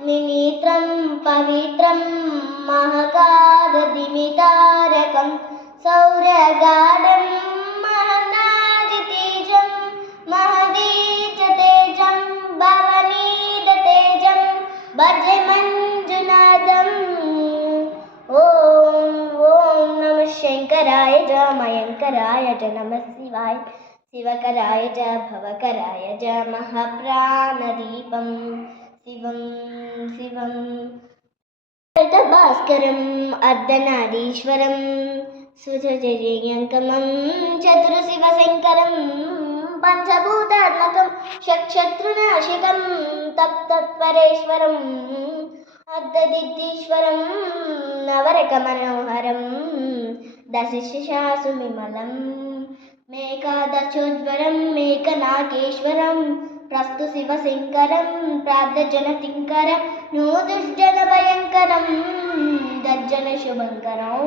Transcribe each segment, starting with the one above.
निनीत्रं पवित्रं महकाददिमितारकं सौर्यगाढं महनादितेजं महदीचतेजं भवनीदतेजं भजे मञ्जुनाथम्। ॐ नमः शङ्कराय च मयङ्कराय च नमः शिवाय शिवकराय च भवकराय च महाप्राणदीपं शिवं भास्करम् अर्धनारीश्वरं सुजयङ्कमं चतुरशिवशङ्करं पञ्चभूतात्मकं षट्शत्रुनाशिकं तप्तत्परेश्वरम् अर्धदिग्धीश्वरं नवरकमनोहरं दशशिशासुविमलं मेकादशोज्वरं मेकनागेश्वरं प्रस्तुशिवशङ्करं प्रार्थजनतिङ्करं नो दुष्जनभयङ्करं दज्जनशुभङ्करं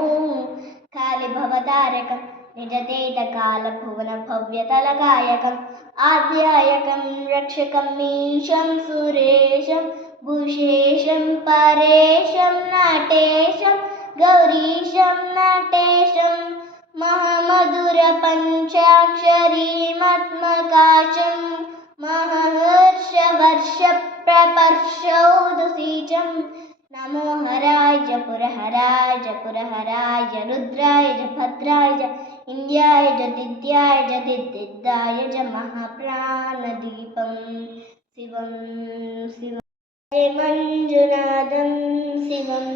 कालिभवतारकं निजतेतकालभुवनभव्यतलगायकम् आध्यायकं रक्षकं मीशं सुरेशं भूषेशं परेशं नटेशं गौरीशं नटेशं महामधुरपञ्चाक्षरीमत्मकाशं महर्षवर्षप्रपर्शौदुसीचं नमो हराय च पुरहराय रुद्राय च भद्राय च इन्द्राय च दिद्याय च दिद्दिद्दाय च महाप्राणदीपं शिवं मञ्जुनाथं शिवं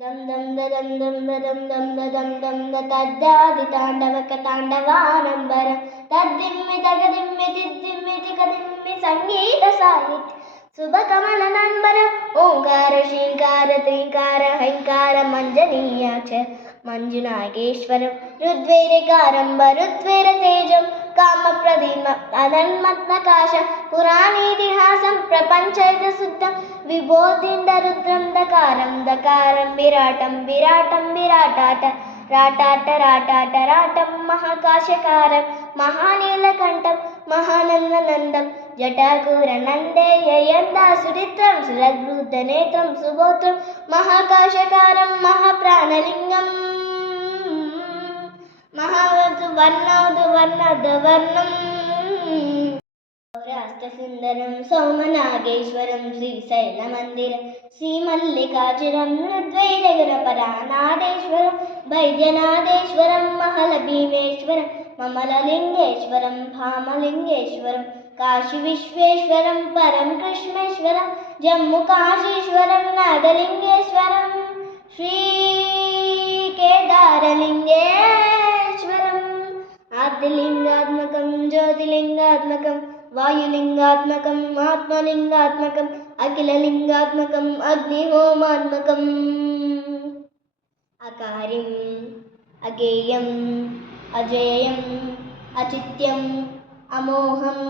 दं दं दं दं दं दं दं दं तद्दादिताण्डवकताण्डवानम्बर तद्दिम्मि तगदिम्मि तिद्दिम्मि तिकदिम्मि सङ्गीतसाहित्य शुभकमलनम्बर ओङ्कार श्रीङ्कार त्रीङ्कार हैङ्कार मञ्जनीयाक्षर मञ्जुनागेश्वरं रुद्वैरकारम्ब रुद्वैरतेजं कामप्रदीम अदन्मत्नकाश पुराणेतिहासं प्रपञ्चयुगशुद्धं विभोदिन्दरुद्रं दकारं विराटं विराटाट राटाटं महाकाशकारं महानीलकण्ठं महानन्दनन्दं जटाकुरनन्देययन्दासुरित्रं सुरद्भूतनेत्रं सुगोत्रं महाकाशकारं महाप्राणलिङ्गं महावर्णवर्णं सौराष्ट्रसुन्दरं सोमनागेश्वरं श्रीशैलमन्दिरं श्रीमल्लिकार्जुनं रुद्वैरगुरपरानादेश्वरं वैद्यनाथेश्वरं महलभीमेश्वरं ममललिङ्गेश्वरं भामलिङ्गेश्वरं काशीविश्वेश्वरं परं कृष्णेश्वरं जम्मुकाशीश्वरं नागलिङ्गेश्वरं श्रीकेदारलिङ्गेश्वरम् आदिलिङ्गात्मकं ज्योतिलिङ्गात्मकं वायुलिङ्गात्मकम् आत्मलिङ्गात्मकम् अखिललिङ्गात्मकम् अग्निहोमात्मकम् अकार्यम् अगेयम् अजेयम् अचित्यम् अमोहम्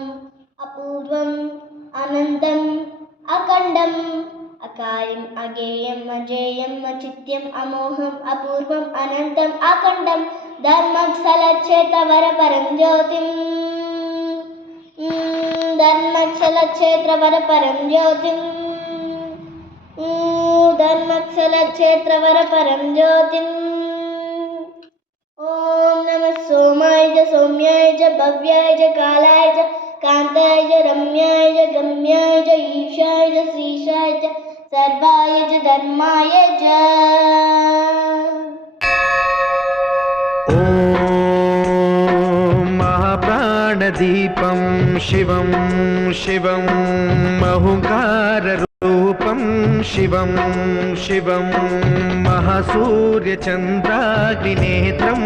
अपूर्वम् अनन्तम् अखण्डम् अकार्यम् अगेयम् अजेयम् अचित्यम् अमोहम् अपूर्वम् अनन्तम् अखण्डम् धर्मक्षलक्षेत्रवरपरं ज्योतिं धर्मक्षलक्षेत्रवरपरं ज्योतिं धर्मक्षलक्षेत्रवरपरं ज्योतिं ॐ नमः सोमाय च सौम्याय च भव्याय च कालाय च कान्ताय च रम्याय च गम्याय च ईशाय च श्रीशाय च सर्वाय च धर्माय च महाप्राणदीपं शिवं महुकाररूपं शिवं महासूर्यचन्द्राग्निनेत्रं